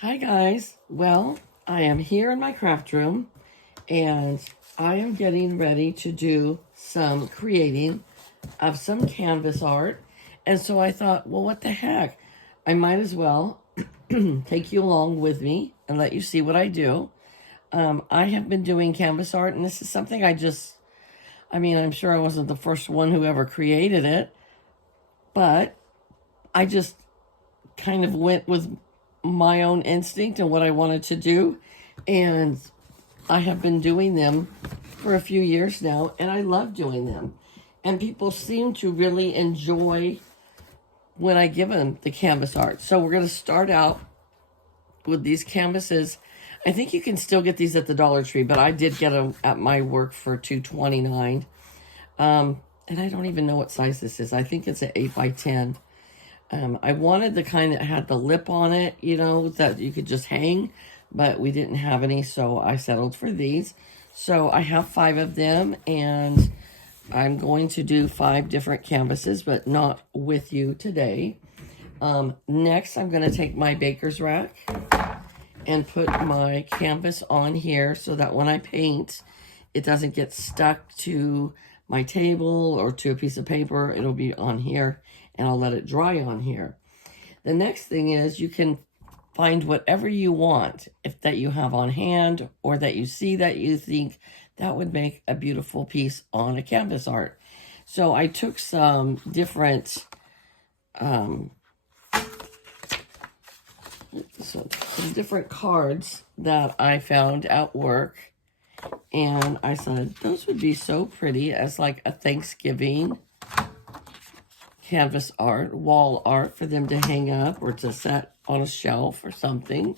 Hi guys. Well, I am here in my craft room and I am getting ready to do some creating of some canvas art. And so I thought, well, what the heck? I might as well take you along with me and let you see what I do. I have been doing canvas art, and this is something I'm sure I wasn't the first one who ever created it, but I just kind of went with my own instinct and what I wanted to do. And I have been doing them for a few years now, and I love doing them. And people seem to really enjoy when I give them the canvas art. So we're going to start out with these canvases. I think you can still get these at the Dollar Tree, but I did get them at my work for $2.29. And I don't even know what size this is. I think it's an 8 by 10. I wanted the kind that had the lip on it, that you could just hang, but we didn't have any, so I settled for these. So I have 5 of them, and I'm going to do 5 different canvases, but not with you today. Next, I'm going to take my baker's rack and put my canvas on here so that when I paint, it doesn't get stuck to my table or to a piece of paper. It'll be on here, and I'll let it dry on here. The next thing is you can find whatever you want, if that you have on hand or that you see that you think that would make a beautiful piece on a canvas art. So I took some different cards that I found at work, and I said those would be so pretty as like a Thanksgiving canvas art, wall art for them to hang up or to set on a shelf or something.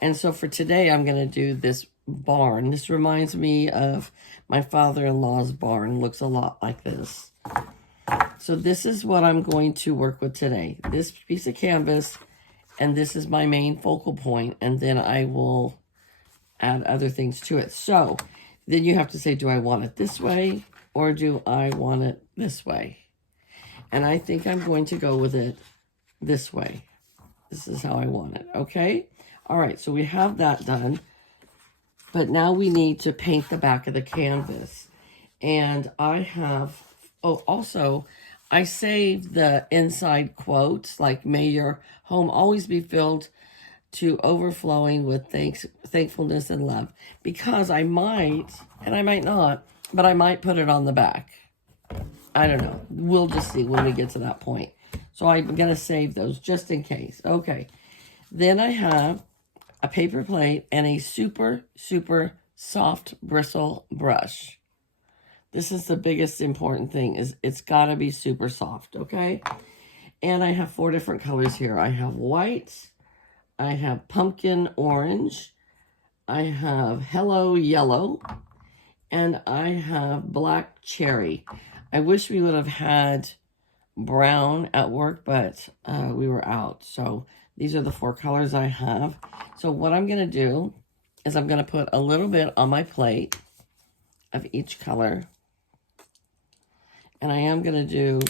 And so for today, I'm going to do this barn. This reminds me of my father-in-law's barn. It looks a lot like this. So this is what I'm going to work with today. This piece of canvas, and this is my main focal point, and then I will add other things to it. So then you have to say, do I want it this way or do I want it this way? And I think I'm going to go with it this way. This is how I want it, okay? All right, so we have that done. But now we need to paint the back of the canvas. And I have, also, I saved the inside quotes, like, may your home always be filled to overflowing with thankfulness and love. Because I might, and I might not, but I might put it on the back. I don't know. We'll just see when we get to that point. So I'm going to save those just in case. Okay. Then I have a paper plate and a super, super soft bristle brush. This is the biggest important thing, is it's got to be super soft, okay? And I have 4 different colors here. I have white, I have pumpkin orange, I have hello yellow, and I have black cherry. I wish we would have had brown at work, but we were out. So these are the 4 colors I have. So what I'm going to do is I'm going to put a little bit on my plate of each color. And I am going to do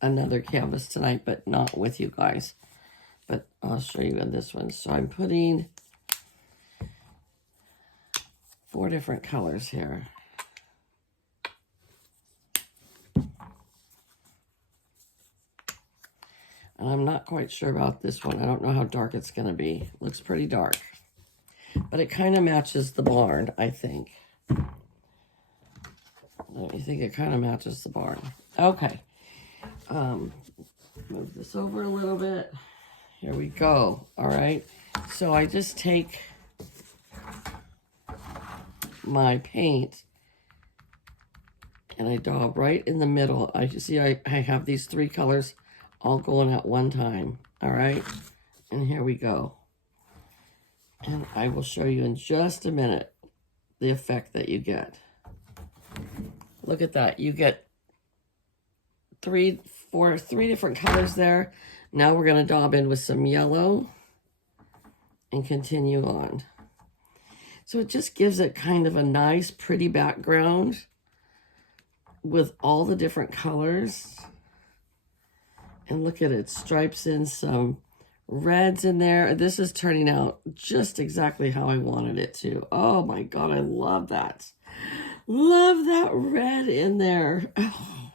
another canvas tonight, but not with you guys. But I'll show you in this one. So I'm putting 4 different colors here. And I'm not quite sure about this one. I don't know how dark it's going to be. It looks pretty dark. But it kind of matches the barn, I think. I think it kind of matches the barn. Okay. Move this over a little bit. Here we go. All right. So I just take my paint and I daub right in the middle. I have these 3 colors all going at one time. All right. And here we go. And I will show you in just a minute the effect that you get. Look at that. You get 3 different colors there. Now we're going to daub in with some yellow and continue on. So it just gives it kind of a nice, pretty background with all the different colors. And look at it, stripes in some reds in there. This is turning out just exactly how I wanted it to. Oh my God, I love that. Love that red in there. Oh,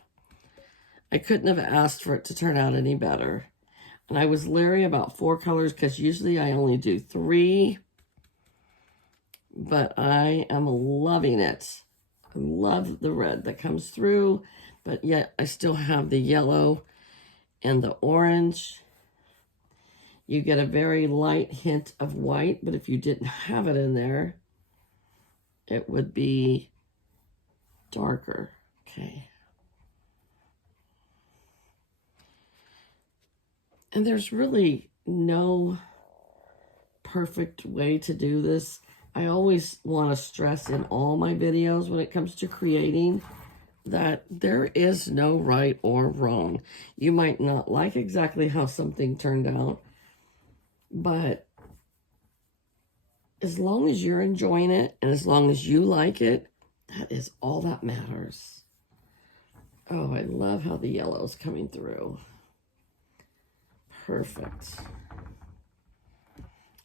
I couldn't have asked for it to turn out any better. And I was leery about 4 colors because usually I only do 3. But I am loving it. I love the red that comes through, but yet I still have the yellow and the orange. You get a very light hint of white, but if you didn't have it in there, it would be darker. Okay. And there's really no perfect way to do this. I always want to stress in all my videos when it comes to creating that there is no right or wrong. You might not like exactly how something turned out, but as long as you're enjoying it and as long as you like it, that is all that matters. Oh, I love how the yellow is coming through. Perfect.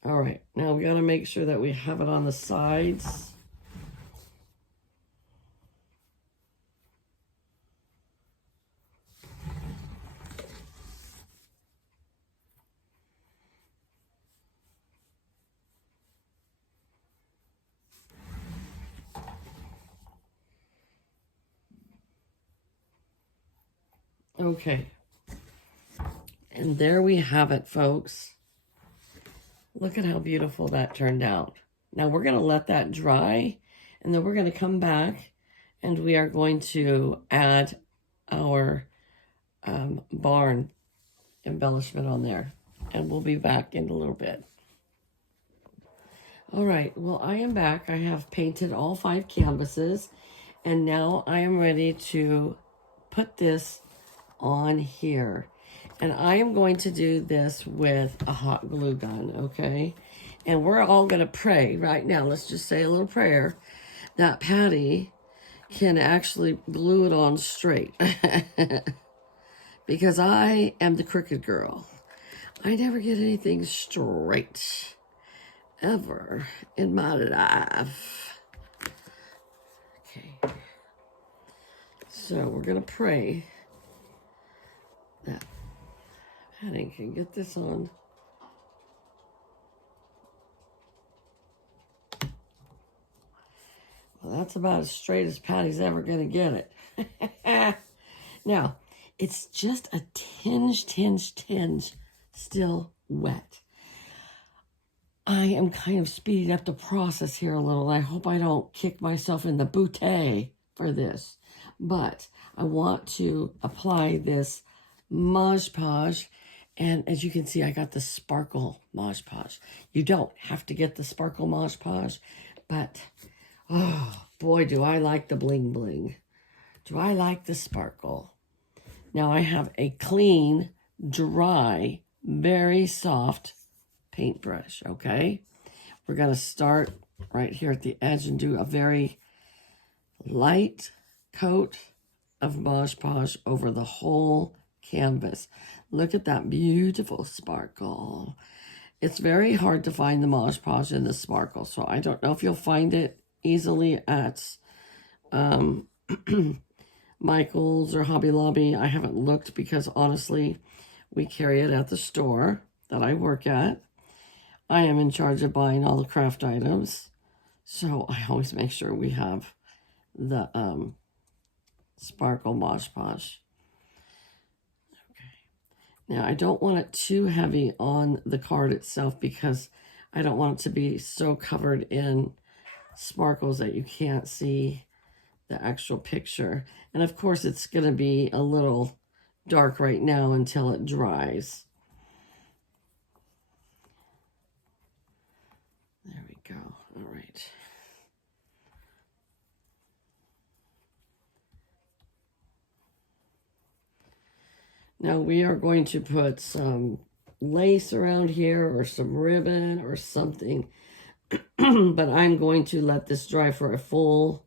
All right, now we got to make sure that we have it on the sides. Okay. And there we have it, folks. Look at how beautiful that turned out. Now we're going to let that dry, and then we're going to come back and we are going to add our barn embellishment on there. And we'll be back in a little bit. All right, well, I am back. I have painted all 5 canvases, and now I am ready to put this on here. And I am going to do this with a hot glue gun, okay? And we're all going to pray right now. Let's just say a little prayer that Patty can actually glue it on straight. Because I am the crooked girl. I never get anything straight, ever, in my life. Okay. So we're going to pray that Patty can get this on. Well, that's about as straight as Patty's ever going to get it. Now, it's just a tinge still wet. I am kind of speeding up the process here a little. I hope I don't kick myself in the booty for this. But I want to apply this Mod Podge. And as you can see, I got the Sparkle Mod Podge. You don't have to get the Sparkle Mod Podge, but oh boy, do I like the bling bling. Do I like the sparkle? Now I have a clean, dry, very soft paintbrush, okay? We're going to start right here at the edge and do a very light coat of Mod Podge over the whole canvas. Look at that beautiful sparkle. It's very hard to find the Mod Podge in the sparkle, so I don't know if you'll find it easily at Michael's or Hobby Lobby. I haven't looked because honestly, we carry it at the store that I work at. I am in charge of buying all the craft items, so I always make sure we have the Sparkle Mod Podge. Okay. Now, I don't want it too heavy on the card itself because I don't want it to be so covered in sparkles that you can't see the actual picture. And of course, it's going to be a little dark right now until it dries. There we go. All right. Now we are going to put some lace around here or some ribbon or something. But I'm going to let this dry for a full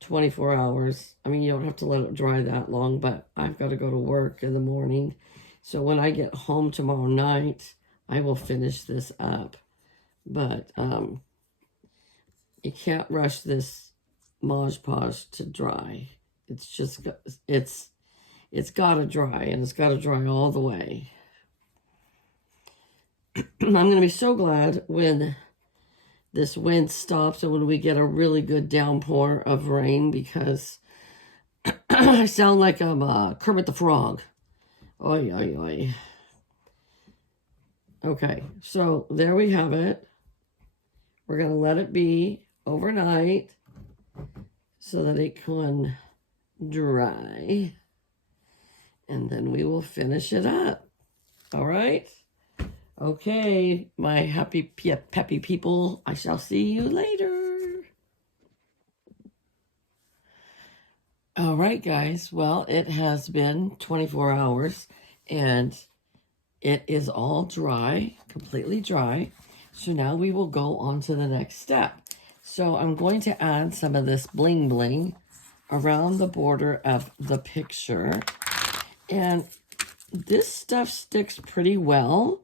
24 hours. I mean, you don't have to let it dry that long, but I've got to go to work in the morning. So when I get home tomorrow night, I will finish this up. But you can't rush this Mod Podge to dry. It's just, it's got to dry, and it's got to dry all the way. I'm going to be so glad when this wind stops and when we get a really good downpour of rain, because I sound like I'm Kermit the Frog. Oy, oy, oy. Okay, so there we have it. We're going to let it be overnight so that it can dry. And then we will finish it up. All right? Okay, my happy, peppy people, I shall see you later. All right, guys. Well, it has been 24 hours, and it is all dry, completely dry. So now we will go on to the next step. So I'm going to add some of this bling bling around the border of the picture. And this stuff sticks pretty well.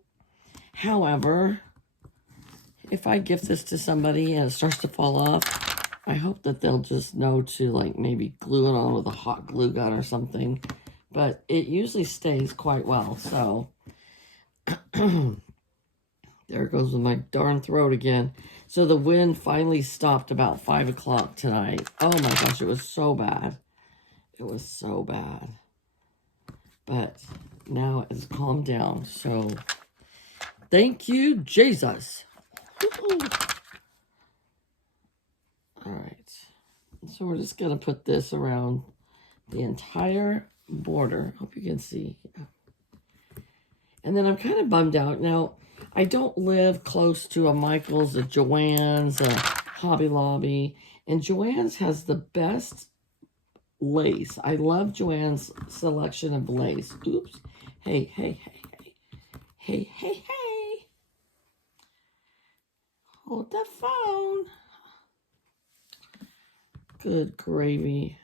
However, if I gift this to somebody and it starts to fall off, I hope that they'll just know to like maybe glue it on with a hot glue gun or something. But it usually stays quite well. So there it goes with my darn throat again. So the wind finally stopped about 5 o'clock tonight. Oh my gosh, it was so bad. It was so bad. But now it's calmed down. So thank you, Jesus. All right. So we're just going to put this around the entire border. Hope you can see. And then I'm kind of bummed out. Now, I don't live close to a Michael's, a Joann's, a Hobby Lobby. And Joann's has the best lace. I love Joann's selection of lace. Oops. Hey, hey, hey, hey. Hey, hey, hey. Hold the phone. Good gravy.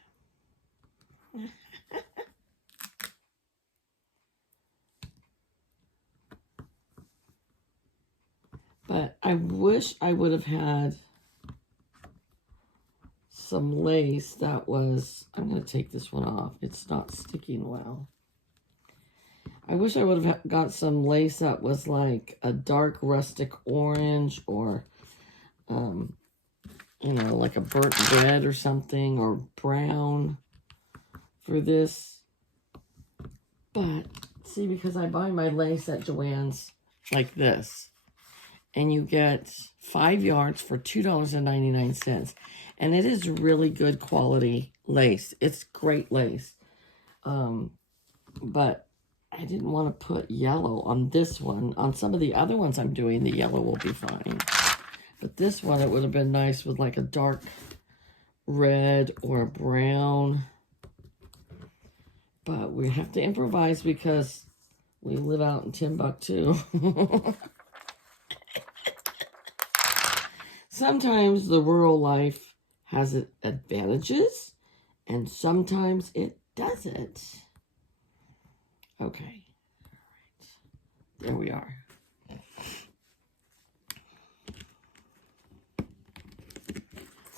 But I wish I would have had some lace that was, I'm going to take this one off. It's not sticking well. I wish I would have got some lace that was like a dark rustic orange or, you know, like a burnt red or something, or brown for this. But see, because I buy my lace at Joann's like this, and you get 5 yards for $2.99. And it is really good quality lace. It's great lace. But I didn't want to put yellow on this one. On some of the other ones I'm doing, the yellow will be fine. But this one, it would have been nice with like a dark red or a brown. But we have to improvise because we live out in Timbuktu. Sometimes the rural life has its advantages, and sometimes it doesn't. Okay. All right. There we are.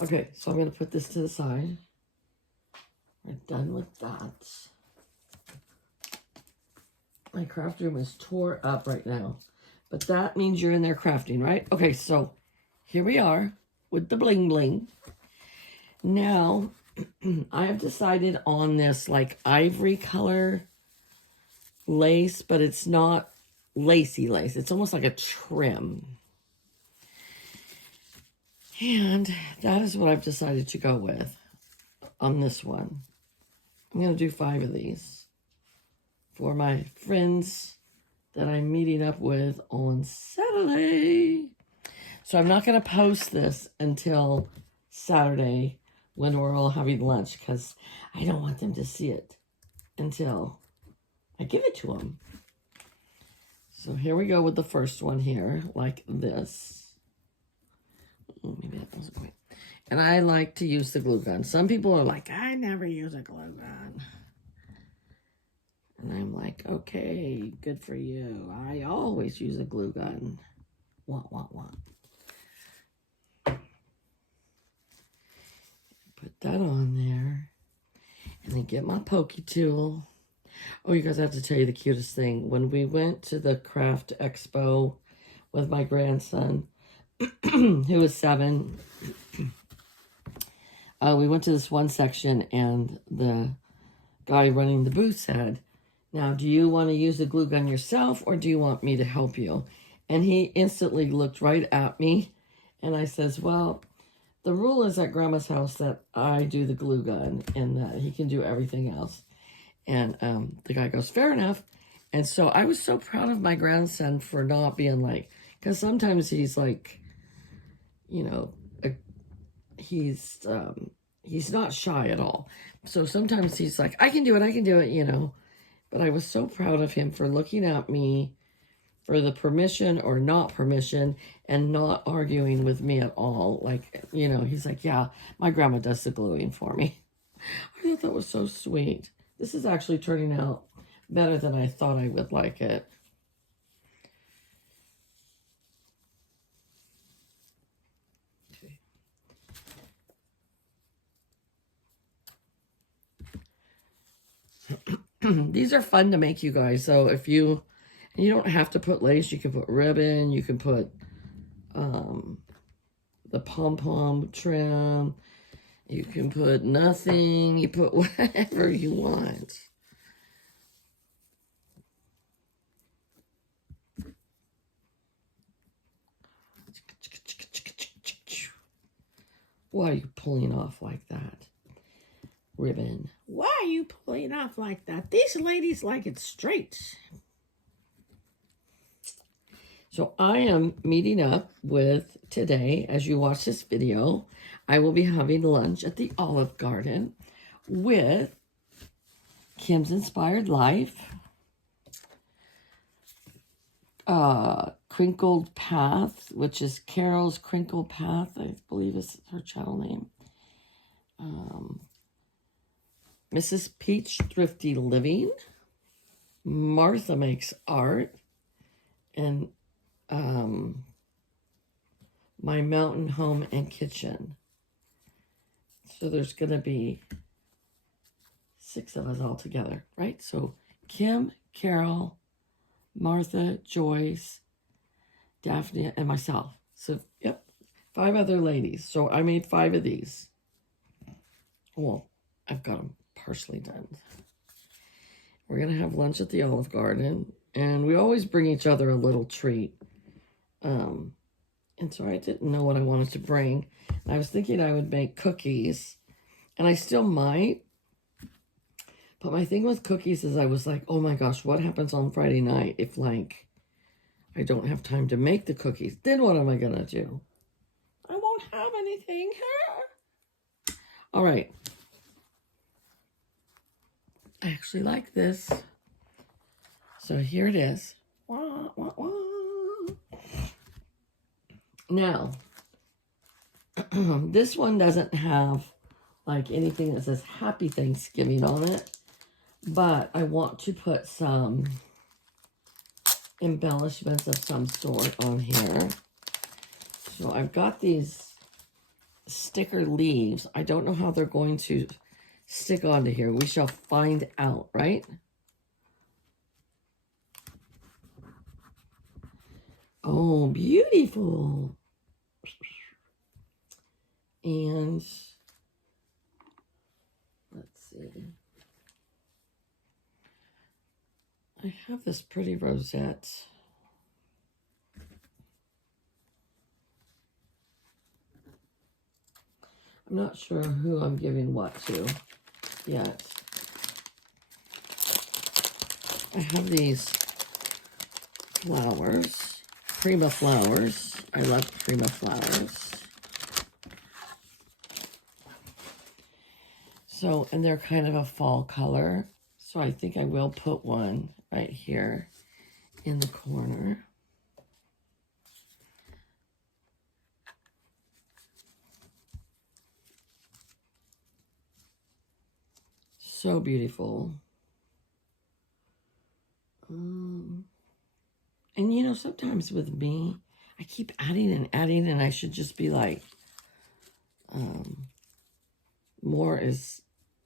Okay, so I'm going to put this to the side. We're done with that. My craft room is tore up right now. But that means you're in there crafting, right? Okay, so here we are with the bling bling. Now, I have decided on this like ivory color lace, but it's not lacy lace. It's almost like a trim. And that is what I've decided to go with on this one. I'm going to do 5 of these for my friends that I'm meeting up with on Saturday. So I'm not going to post this until Saturday when we're all having lunch, because I don't want them to see it until I give it to them. So here we go with the first one here, like this. Oh, maybe that wasn't quite. And I like to use the glue gun. Some people are like, I never use a glue gun. And I'm like, okay, good for you. I always use a glue gun. Want. Put that on there. And then get my pokey tool. Oh, you guys, I have to tell you the cutest thing. When we went to the craft expo with my grandson, who was 7, we went to this one section, and the guy running the booth said, now, do you want to use the glue gun yourself, or do you want me to help you? And he instantly looked right at me, and I says, well, the rule is at Grandma's house that I do the glue gun, and that he can do everything else. And the guy goes, fair enough. And so I was so proud of my grandson for not being like, because sometimes he's like, you know, he's not shy at all. So sometimes he's like, I can do it, you know. But I was so proud of him for looking at me for the permission or not permission and not arguing with me at all. Like, you know, he's like, yeah, my grandma does the gluing for me. I thought that was so sweet. This is actually turning out better than I thought I would like it. These are fun to make, you guys. So if you don't have to put lace, you can put ribbon, you can put the pom-pom trim, you can put nothing, you put whatever you want. Why are you pulling off like that? Ribbon. Why are you pulling off like that? These ladies like it straight. So I am meeting up with today, as you watch this video, I will be having lunch at the Olive Garden with Kim's Inspired Life, Crinkled Path, which is Carol's Crinkled Path, I believe is her channel name. Mrs. Peach Thrifty Living, Martha Makes Art, and My Mountain Home and Kitchen. So there's going to be 6 of us all together, right? So Kim, Carol, Martha, Joyce, Daphne, and myself. So, yep, 5 other ladies. So I made 5 of these. Well, I've got them partially done. We're going to have lunch at the Olive Garden. And we always bring each other a little treat. And so I didn't know what I wanted to bring. I was thinking I would make cookies. And I still might. But my thing with cookies is I was like, oh my gosh, what happens on Friday night if, like, I don't have time to make the cookies? Then what am I going to do? I won't have anything. All right. I actually like this. So here it is. Wah, wah, wah. Now, this one doesn't have like anything that says Happy Thanksgiving on it, but I want to put some embellishments of some sort on here. So I've got these sticker leaves. I don't know how they're going to stick onto here. We shall find out, right? Oh, beautiful. And let's see. I have this pretty rosette. I'm not sure who I'm giving what to yet. I have these flowers, Prima flowers. I love Prima flowers. So, and they're kind of a fall color. So I think I will put one right here in the corner. So beautiful. sometimes with me, I keep adding and adding, and I should just be like,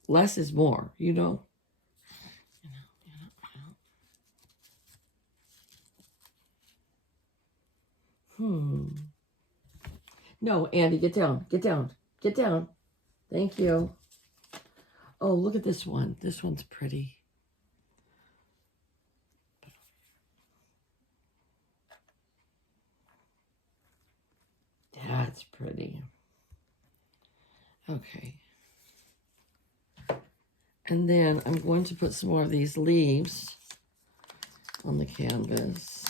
less is more, you know? No, Andy, get down, get down, get down. Thank you. Oh, look at this one. This one's pretty. That's pretty. Okay. And then I'm going to put some more of these leaves on the canvas.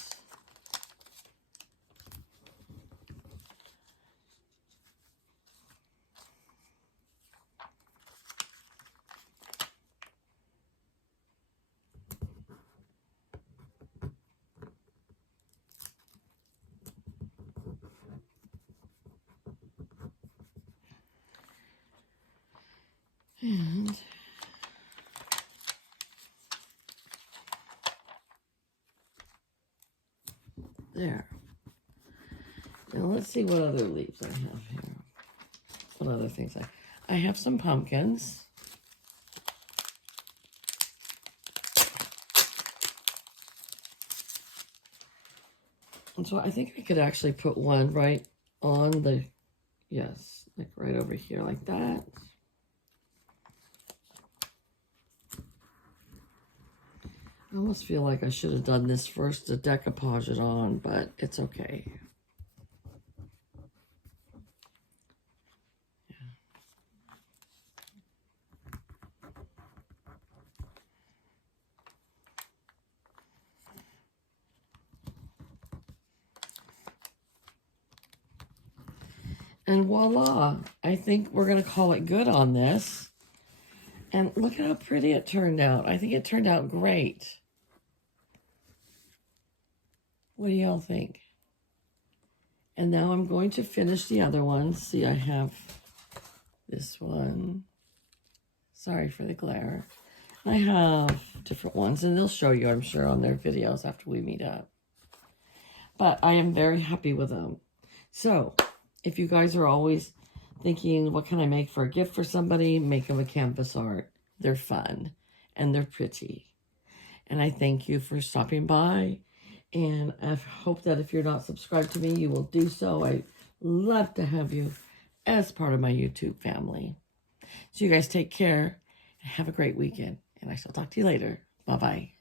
And there. Now let's see what other leaves I have here. What other things I have some pumpkins. And so I think I could actually put one right on the, yes, like right over here like that. I almost feel like I should have done this first to decoupage it on, but it's okay. Yeah. And voila, I think we're going to call it good on this. And look at how pretty it turned out. I think it turned out great. What do y'all think? And now I'm going to finish the other ones. See, I have this one. Sorry for the glare. I have different ones, and they'll show you, I'm sure, on their videos after we meet up. But I am very happy with them. So, if you guys are always thinking, what can I make for a gift for somebody? Make them a canvas art. They're fun, and they're pretty. And I thank you for stopping by. And I hope that if you're not subscribed to me, you will do so. I love to have you as part of my YouTube family. So you guys take care and have a great weekend. And I shall talk to you later. Bye-bye.